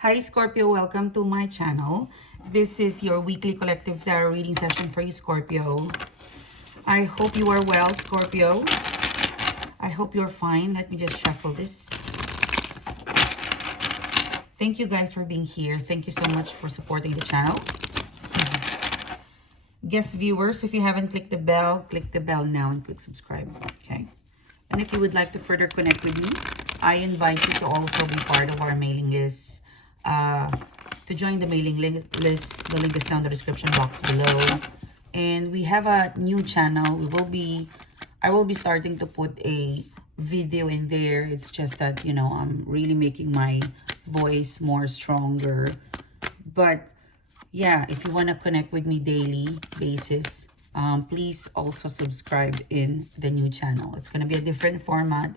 Hi Scorpio, welcome to my channel. This is your weekly collective tarot reading session for you, Scorpio. I hope you are well, Scorpio. I hope you're fine. Let me just shuffle this. Thank you guys for being here. Thank you so much for supporting the channel. Guest viewers, if you haven't click the bell now and click subscribe. Okay. And if you would like to further connect with me, I invite you to also be part of our mailing list. To join the mailing list, the link is down in the description box below. And we have a new channel. I will be starting to put a video in there. It's just that, you know, I'm really making my voice more stronger. But yeah, if you want to connect with me daily basis, please also subscribe in the new channel. It's going to be a different format.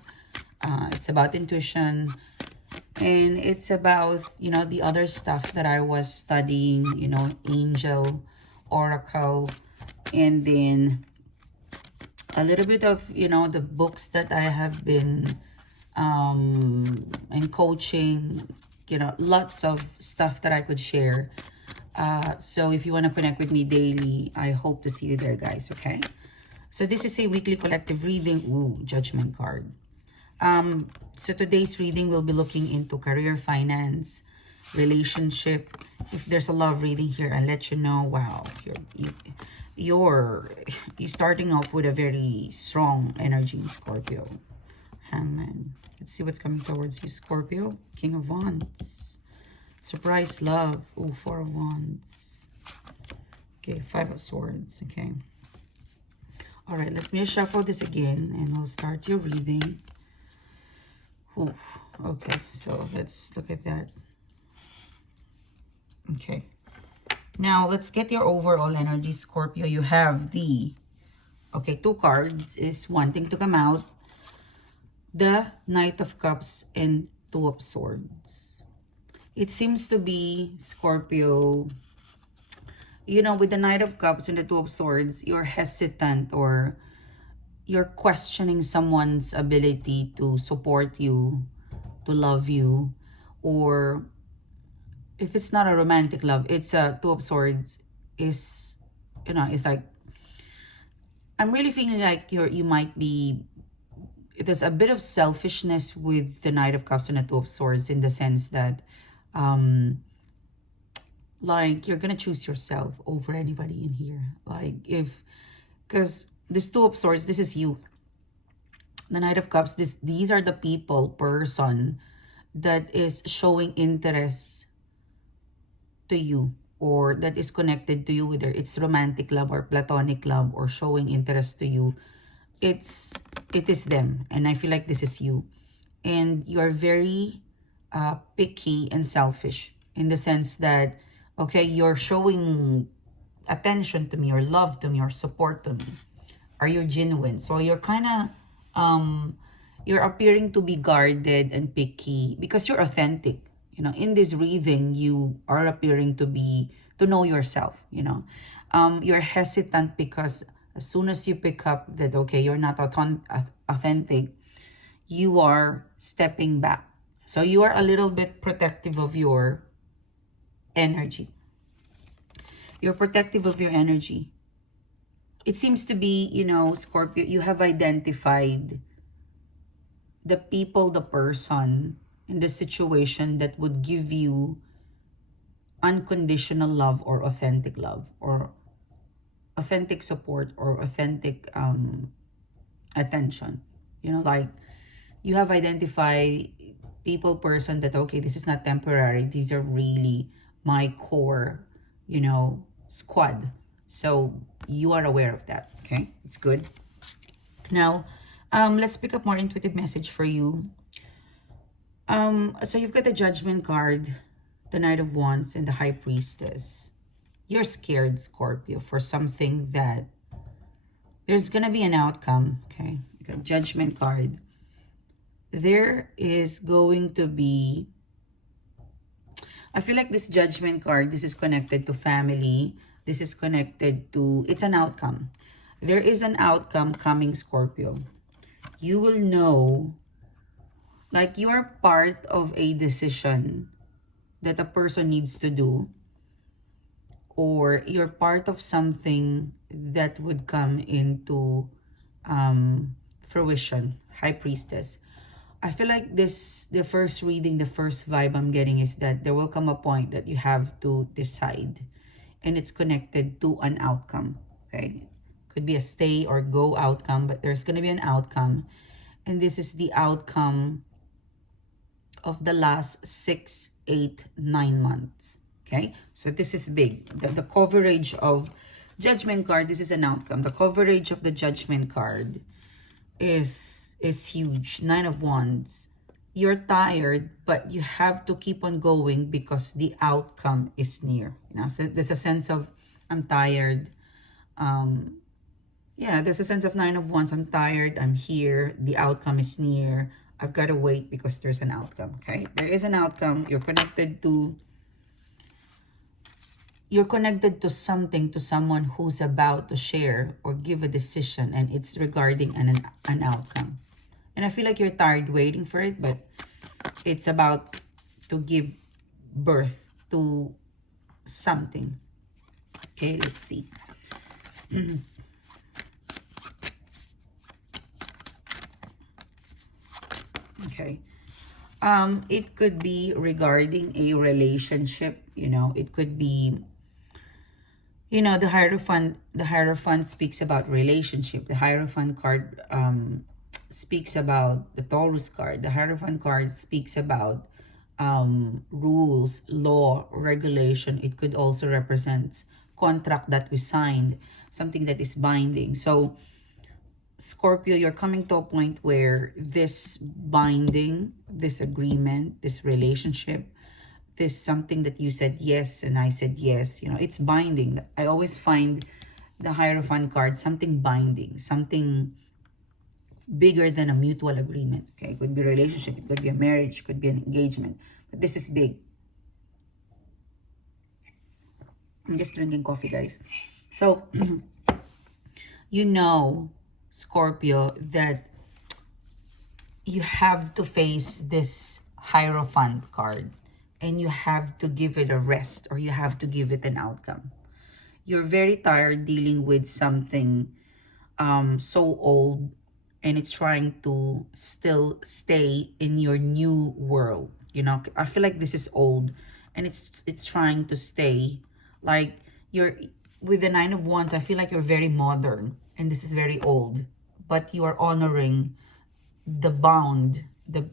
It's about intuition. And it's about, you know, the other stuff that I was studying, you know, angel, oracle, and then a little bit of, you know, the books that I have been and coaching, you know, lots of stuff that I could share. So if you want to connect with me daily, I hope to see you there, guys, okay? So this is a weekly collective reading. Ooh, judgment card. So today's reading will be looking into career, finance, relationship. If there's a love reading here, I'll let you know. Wow, you're starting off with a very strong energy, Scorpio. Hangman. Let's see what's coming towards you, Scorpio. King of Wands. Surprise love. Ooh, Four of Wands. Okay, Five of Swords. Okay. All right, let me shuffle this again and we'll start your reading. Ooh, okay, so let's look at that. Okay. Now, let's get your overall energy, Scorpio. You have the, okay, two cards is wanting to come out. The Knight of Cups and Two of Swords. It seems to be, Scorpio, you know, with the Knight of Cups and the Two of Swords, you're hesitant or you're questioning someone's ability to support you, to love you, or if it's not a romantic love, it's a Two of Swords is, you know, it's like, I'm really feeling like you might be, there's a bit of selfishness with the Knight of Cups and the Two of Swords in the sense that, like, you're gonna choose yourself over anybody in here. Like, because this Two of Swords, this is you. The Knight of Cups, these are the person that is showing interest to you or that is connected to you, whether it's romantic love or platonic love or showing interest to you. It is them, and I feel like this is you. And you are very picky and selfish in the sense that, okay, you're showing attention to me or love to me or support to me. Are you genuine? So you're kind of, you're appearing to be guarded and picky because you're authentic. You know, in this reading, you are appearing to know yourself, you know. You're hesitant because as soon as you pick up that, okay, you're not authentic, you are stepping back. So you are a little bit protective of your energy. You're protective of your energy. It seems to be, you know, Scorpio, you have identified the people, the person in the situation that would give you unconditional love or authentic love or authentic support or authentic attention. You know, like you have identified people, person that, okay, this is not temporary. These are really my core, you know, squad. So you are aware of that, okay? It's good. Now, let's pick up more intuitive message for you. So you've got the Judgment card, the Knight of Wands, and the High Priestess. You're scared, Scorpio, for something that there's gonna be an outcome, okay? You got Judgment card. There is going to be, I feel like this Judgment card, this is connected to family. This is connected to, it's an outcome. There is an outcome coming, Scorpio. You will know, like you are part of a decision that a person needs to do, or you're part of something that would come into fruition. High Priestess. I feel like this, the first reading, the first vibe I'm getting is that there will come a point that you have to decide, and it's connected to an outcome. Okay, could be a stay or go outcome, but there's going to be an outcome, and this is the outcome of the last 6, 8, 9 months. Okay, so this is big. The coverage of Judgment card, this is an outcome. The coverage of the Judgment card is huge. 9 of Wands. You're tired, but you have to keep on going because the outcome is near. You know, so there's a sense of, I'm tired. Yeah, there's a sense of 9 of Wands. I'm tired. I'm here. The outcome is near. I've got to wait because there's an outcome. Okay, there is an outcome. You're connected to something, to someone who's about to share or give a decision, and it's regarding an outcome. And I feel like you're tired waiting for it, but it's about to give birth to something. Okay, let's see. Okay. It could be regarding a relationship, you know, it could be, you know, the Hierophant speaks about relationship. The Hierophant card speaks about the Taurus card. The Hierophant card speaks about rules, law, regulation. It could also represent contract that we signed, something that is binding. So Scorpio, you're coming to a point where this binding, this agreement, this relationship, this something that you said yes and I said yes, you know, it's binding. I always find the Hierophant card something binding, something bigger than a mutual agreement. Okay, it could be a relationship, it could be a marriage, it could be an engagement, but this is big. I'm just drinking coffee, guys. So you know, Scorpio, that you have to face this Hierophant card and you have to give it a rest, or you have to give it an outcome. You're very tired dealing with something so old, and it's trying to still stay in your new world. You know, I feel like this is old and it's trying to stay. Like, you're with the 9 of Wands, I feel like you're very modern and this is very old, but you are honoring the bond, the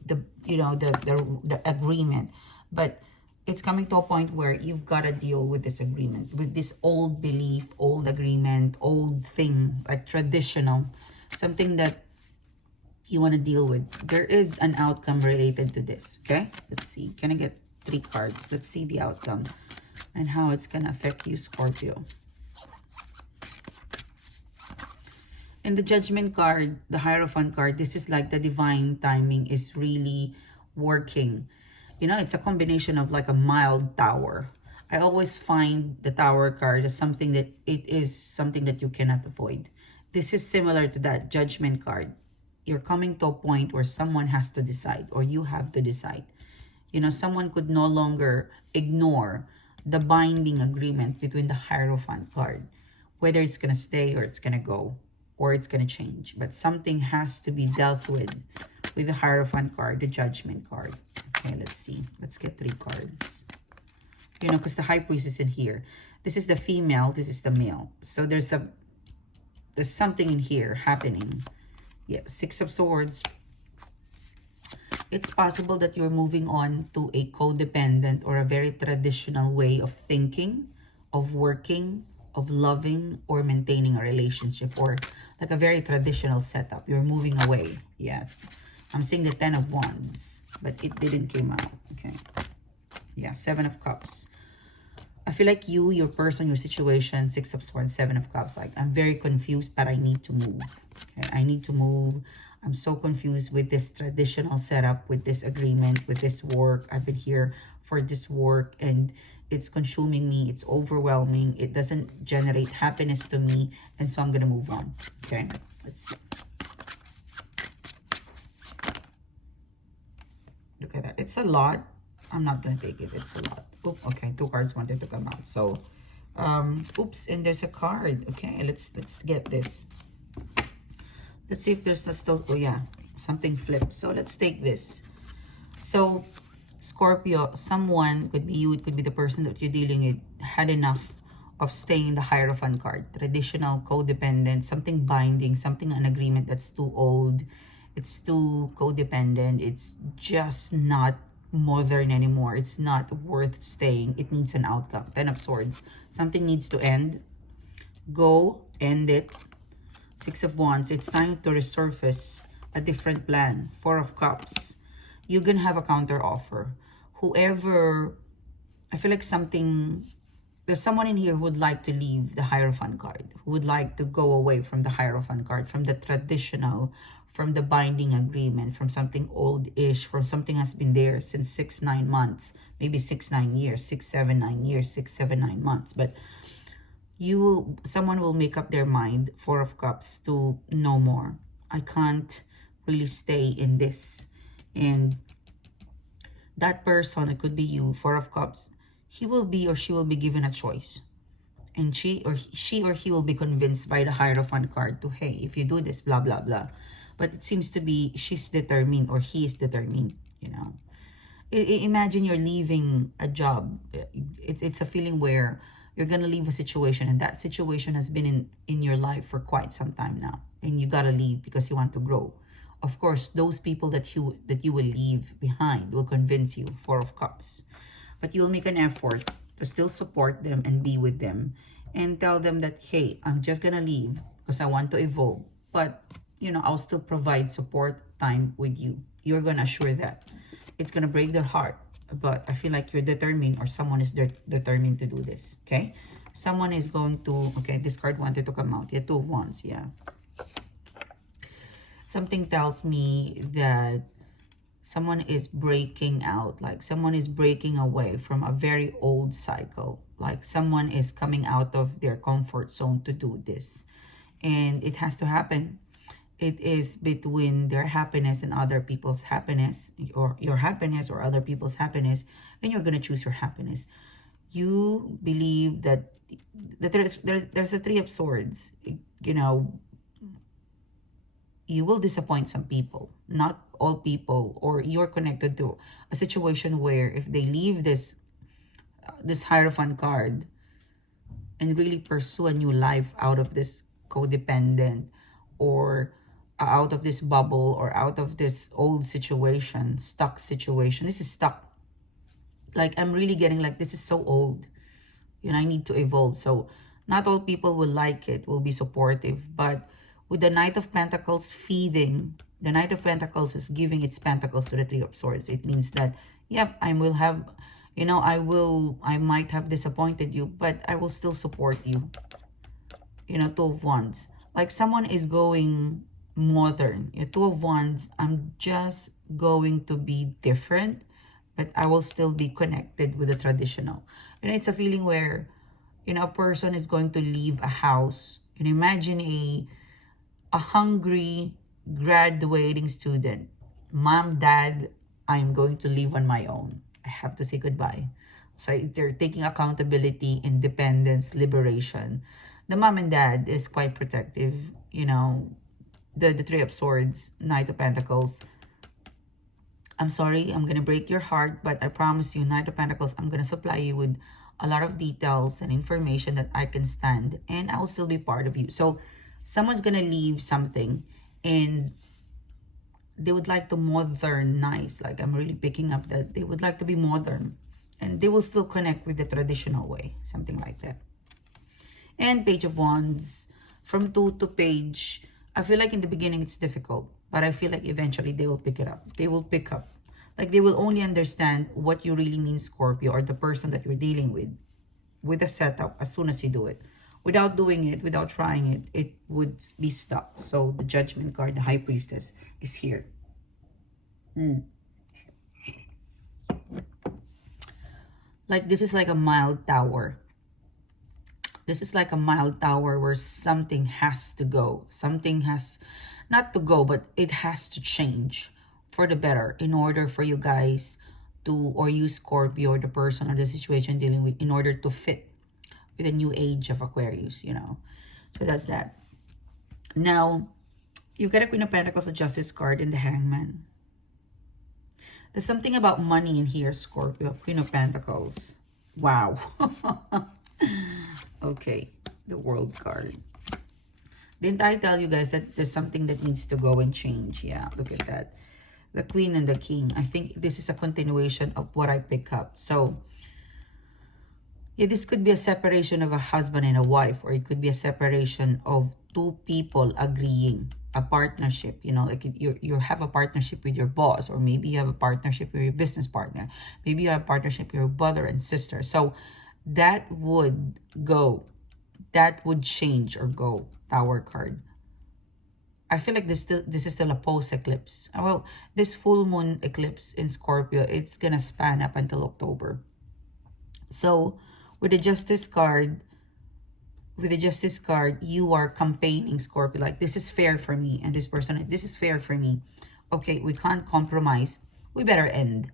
agreement. But it's coming to a point where you've got to deal with this agreement, with this old belief, old agreement, old thing, like traditional, something that you want to deal with. There is an outcome related to this. Okay, let's see. Can I get 3 cards? Let's see the outcome and how it's gonna affect you, Scorpio. In the Judgment card, the Hierophant card, this is like the divine timing is really working. You know, it's a combination of like a mild tower. I always find the Tower card as something that it is something that you cannot avoid. This is similar to that Judgment card. You're coming to a point where someone has to decide, or you have to decide. You know, someone could no longer ignore the binding agreement between the Hierophant card, whether it's going to stay or it's going to go, or it's going to change. But something has to be dealt with the Hierophant card, the Judgment card. Okay, let's see. Let's get 3 cards. You know, because the High Priest is in here. This is the female, this is the male. So there's something in here happening. Yeah, 6 of Swords. It's possible that you're moving on to a codependent or a very traditional way of thinking, of working, of loving, or maintaining a relationship, or like a very traditional setup. You're moving away. Yeah. I'm seeing the 10 of Wands, but it didn't came out. Okay. Yeah, 7 of Cups. I feel like you, your person, your situation, 6 of Swords, 7 of Cups. Like, I'm very confused, but I need to move. Okay, I need to move. I'm so confused with this traditional setup, with this agreement, with this work. I've been here for this work and it's consuming me. It's overwhelming. It doesn't generate happiness to me. And so I'm going to move on. Okay, let's see. Look at that. It's a lot. I'm not gonna take it. It's a lot. Oop, okay, 2 cards wanted to come out. So, oops, and there's a card. Okay, let's get this. Let's see if there's still, oh yeah, something flipped. So let's take this. So, Scorpio, someone, could be you, it could be the person that you're dealing with, had enough of staying in the Hierophant card. Traditional, codependent, something binding, something, an agreement that's too old. It's too codependent. It's just not modern anymore. It's not worth staying. It needs an outcome. 10 of Swords. Something needs to end. Go, end it. 6 of Wands. It's time to resurface a different plan. 4 of Cups. You're gonna have a counter offer. Whoever, I feel like there's someone in here who would like to leave the Hierophant card, who would like to go away from the Hierophant card, from the traditional, from the binding agreement, from something old-ish, from something has been there since 6-9 months, maybe 6-9 years, 6-7-9 years, 6-7-9 months. But someone will make up their mind, 4 of Cups, to no more. I can't really stay in this. And that person, it could be you, 4 of Cups, he will be or she will be given a choice. And she or he will be convinced by the Hierophant card to, hey, if you do this, blah, blah, blah. But it seems to be she's determined or he is determined, you know. Imagine you're leaving a job. It's a feeling where you're going to leave a situation, and that situation has been in your life for quite some time now. And you got to leave because you want to grow. Of course, those people that you will leave behind will convince you, 4 of Cups. But you'll make an effort to still support them and be with them. And tell them that, hey, I'm just going to leave because I want to evolve. But, you know, I'll still provide support time with you. You're going to assure that. It's going to break their heart. But I feel like you're determined, or someone is determined to do this. Okay? Someone is going to, okay, this card wanted to come out. Yeah, 2 of Wands, yeah. Something tells me that someone is breaking out, like someone is breaking away from a very old cycle. Like someone is coming out of their comfort zone to do this. And it has to happen. It is between their happiness and other people's happiness, or your happiness or other people's happiness, and you're going to choose your happiness. You believe that there's a 3 of Swords. You know, you will disappoint some people, not all people, or you're connected to a situation where if they leave this Hierophant card and really pursue a new life out of this codependent, or out of this bubble, or out of this old situation, stuck situation. This is stuck. Like, I'm really getting like, this is so old. You know, I need to evolve. So not all people will like it, will be supportive. But with the Knight of Pentacles feeding, the Knight of Pentacles is giving its pentacles to the 3 of Swords. It means that, yep, I will have, you know, I might have disappointed you, but I will still support you. You know, 2 of Wands. Like someone is going modern. 2 of Wands, I'm just going to be different, but I will still be connected with the traditional. You know, it's a feeling where, you know, a person is going to leave a house. You know, imagine a hungry graduating student. Mom, Dad, I'm going to live on my own. I have to say goodbye. So they're taking accountability, independence, liberation. The mom and dad is quite protective. You know, the 3 of Swords, Knight of Pentacles. I'm sorry, I'm going to break your heart, but I promise you, Knight of Pentacles, I'm going to supply you with a lot of details and information that I can stand, and I will still be part of you. So someone's going to leave something, and they would like to modernize. Like, I'm really picking up that they would like to be modern, and they will still connect with the traditional way, something like that. And Page of Wands, from 2 to Page, I feel like in the beginning it's difficult, but I feel like eventually they will pick it up. They will pick up. Like, they will only understand what you really mean, Scorpio, or the person that you're dealing with the setup as soon as you do it. Without doing it, without trying it, it would be stuck. So the Judgment card, the High Priestess, is here. Like, this is like a mild tower. This is like a mild tower where something has to go. Something has, not to go, but it has to change for the better in order for you guys to, or you Scorpio, or the person or the situation dealing with, in order to fit with the new age of Aquarius, you know. So that's that. Now, you get a Queen of Pentacles, a Justice card, and the Hangman. There's something about money in here, Scorpio. Queen of Pentacles. Wow. Okay, the World card. Didn't I tell you guys that there's something that needs to go and change? Yeah, look at that. The Queen and the King. I think this is a continuation of what I pick up. So, yeah, this could be a separation of a husband and a wife, or it could be a separation of two people agreeing, a partnership, you know, like you have a partnership with your boss, or maybe you have a partnership with your business partner. Maybe you have a partnership with your brother and sister. So that would go, that would change or go. Tower card. I feel like this is still a post eclipse. Well, this full moon eclipse in Scorpio, it's gonna span up until October. So with the Justice card, you are campaigning, Scorpio. Like, this is fair for me, and this person, this is fair for me. Okay, we can't compromise. We better end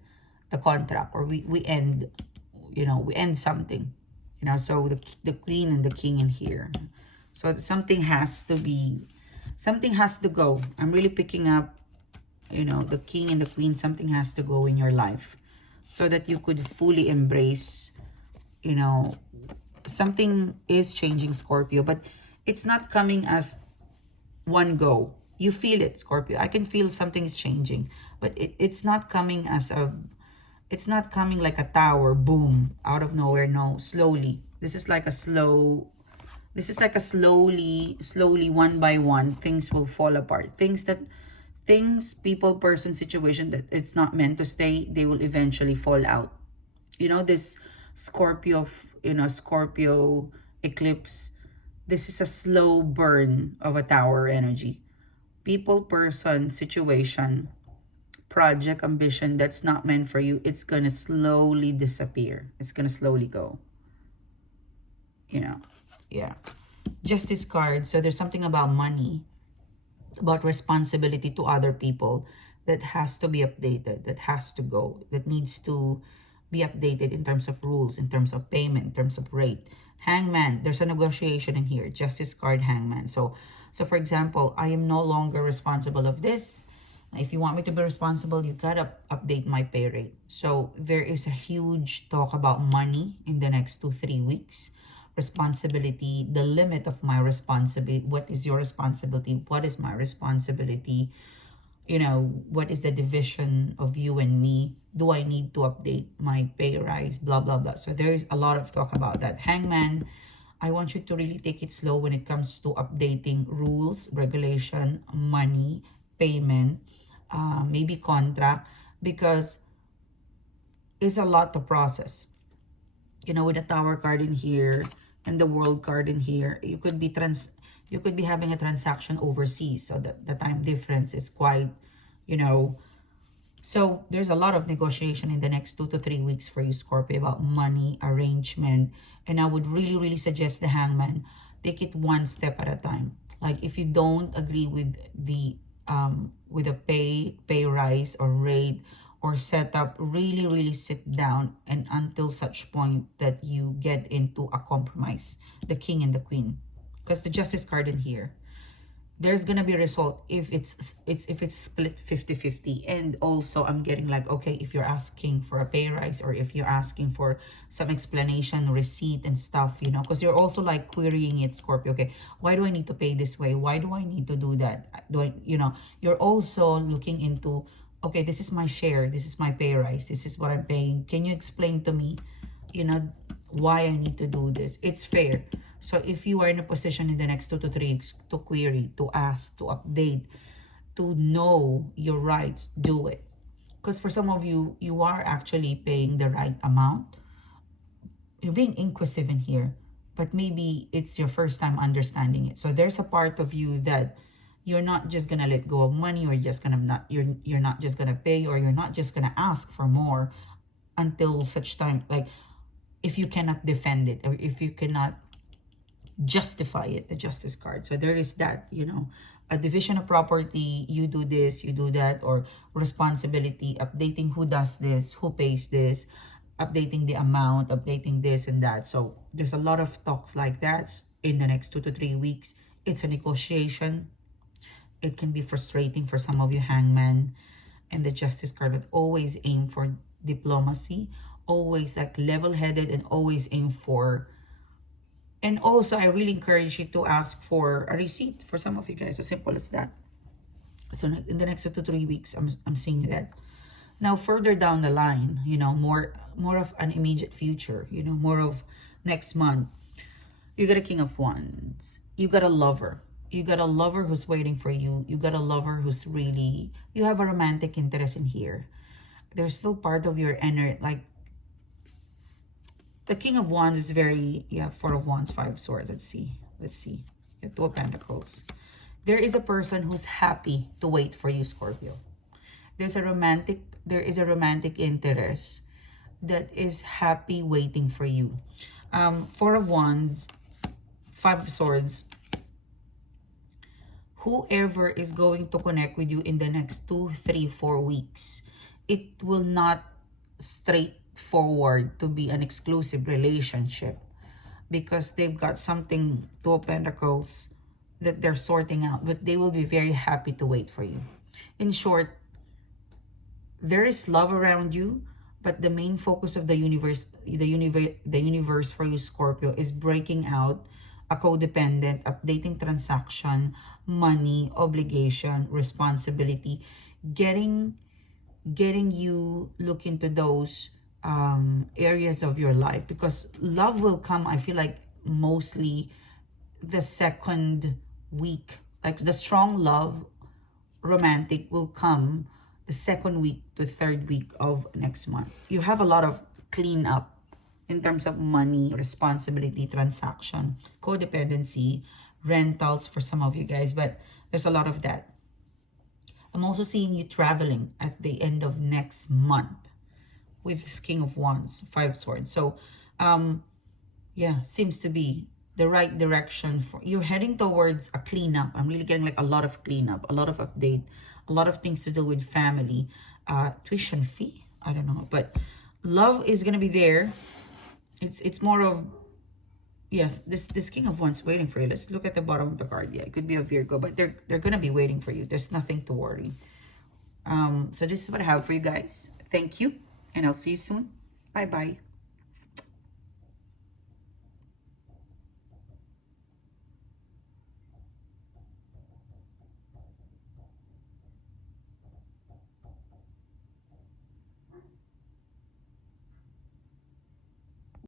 the contract, or we end, you know, we end something. You know, so the Queen and the King in here. So something has to go. I'm really picking up, you know, the King and the Queen. Something has to go in your life so that you could fully embrace, you know, something is changing, Scorpio, but it's not coming as one go. You feel it, Scorpio. I can feel something is changing, but it's not coming as it's not coming like a tower, boom, out of nowhere. No, slowly. This is like a slowly, one by one, things will fall apart. People, person, situation that it's not meant to stay, they will eventually fall out. You know, this Scorpio, Scorpio eclipse, this is a slow burn of a tower energy. People, person, situation, project, ambition that's not meant for you, it's gonna slowly disappear. It's gonna slowly go. You know, yeah. Justice card. So there's something about money, about responsibility to other people that has to be updated, that has to go, that needs to be updated in terms of rules, in terms of payment, in terms of rate. Hangman, there's a negotiation in here. Justice card, Hangman. So for example, I am no longer responsible of this. If you want me to be responsible, you gotta update my pay rate. So there is a huge talk about money in the next 2-3 weeks. Responsibility, the limit of my responsibility. What is your responsibility? What is my responsibility? You know, what is the division of you and me? Do I need to update my pay rise? Blah, blah, blah. So there's a lot of talk about that. Hangman, I want you to really take it slow when it comes to updating rules, regulation, money, payment, maybe contract, because it's a lot to process. You know, with the Tower card in here and the World card in here, you could be having a transaction overseas, so the time difference is quite, you know. So there's a lot of negotiation in the next 2-3 weeks for you, Scorpio, about money, arrangement. And I would really, really suggest the Hangman, take it one step at a time. Like, if you don't agree with the pay rise or rate or setup, really, really sit down and until such point that you get into a compromise. The King and the Queen, because the Justice card in here, there's gonna be a result if it's split 50-50. And also I'm getting like, okay, if you're asking for a pay rise, or if you're asking for some explanation, receipt and stuff, you know, because you're also like querying it, Scorpio. Okay, why do I need to pay this way? Why do I need to do that? You know, you're also looking into, okay, this is my share, this is my pay rise, this is what I'm paying. Can you explain to me, you know, why I need to do this? It's fair. So if you are in a position in the next 2-3 weeks to query, to ask, to update, to know your rights, do it. Because for some of you, you are actually paying the right amount. You're being inquisitive in here, but maybe it's your first time understanding it. So there's a part of you that you're not just gonna let go of money, or you're not just gonna pay, or you're not just gonna ask for more until such time, like, if you cannot defend it, or if you cannot justify it, the Justice card. So there is that, you know, a division of property, you do this, you do that, or responsibility, updating who does this, who pays this, updating the amount, updating this and that. So there's a lot of talks like that in the next 2 to 3 weeks. It's a negotiation. It can be frustrating for some of you, Hangman and the Justice card, but always aim for diplomacy, always like level-headed, and always aim for. And also, I really encourage you to ask for a receipt for some of you guys, as simple as that. So in the next 2 to 3 weeks, I'm seeing that. Now, further down the line, you know, more of an immediate future, you know, more of next month, you got a King of Wands. You got a lover. You got a lover who's waiting for you. You got a lover who's really, you have a romantic interest in here. There's still part of your energy, like, the King of Wands is very, yeah, Four of Wands, Five of Swords. Let's see. The Two of Pentacles. There is a person who's happy to wait for you, Scorpio. There is a romantic interest that is happy waiting for you. Four of Wands, Five of Swords. Whoever is going to connect with you in the next 2, 3, 4 weeks, it will not straightforward to be an exclusive relationship, because they've got something, Two of Pentacles, that they're sorting out, but they will be very happy to wait for you. In short, there is love around you, but the main focus of the universe for you, Scorpio, is breaking out a codependent, updating transaction, money, obligation, responsibility, getting you look into those areas of your life, because love will come, I feel like, mostly the second week. Like the strong love, romantic, will come the second week to third week of next month. You have a lot of cleanup in terms of money, responsibility, transaction, codependency, rentals for some of you guys, but there's a lot of that. I'm also seeing you traveling at the end of next month with this King of Wands, Five of Swords. So, yeah, seems to be the right direction. For you're heading towards a cleanup. I'm really getting like a lot of cleanup, a lot of update, a lot of things to do with family, tuition fee, I don't know, but love is gonna be there. It's more of, yes, this King of Wands waiting for you. Let's look at the bottom of the card. Yeah, it could be a Virgo, but they're gonna be waiting for you. There's nothing to worry. So this is what I have for you guys. Thank you, and I'll see you soon. Bye bye.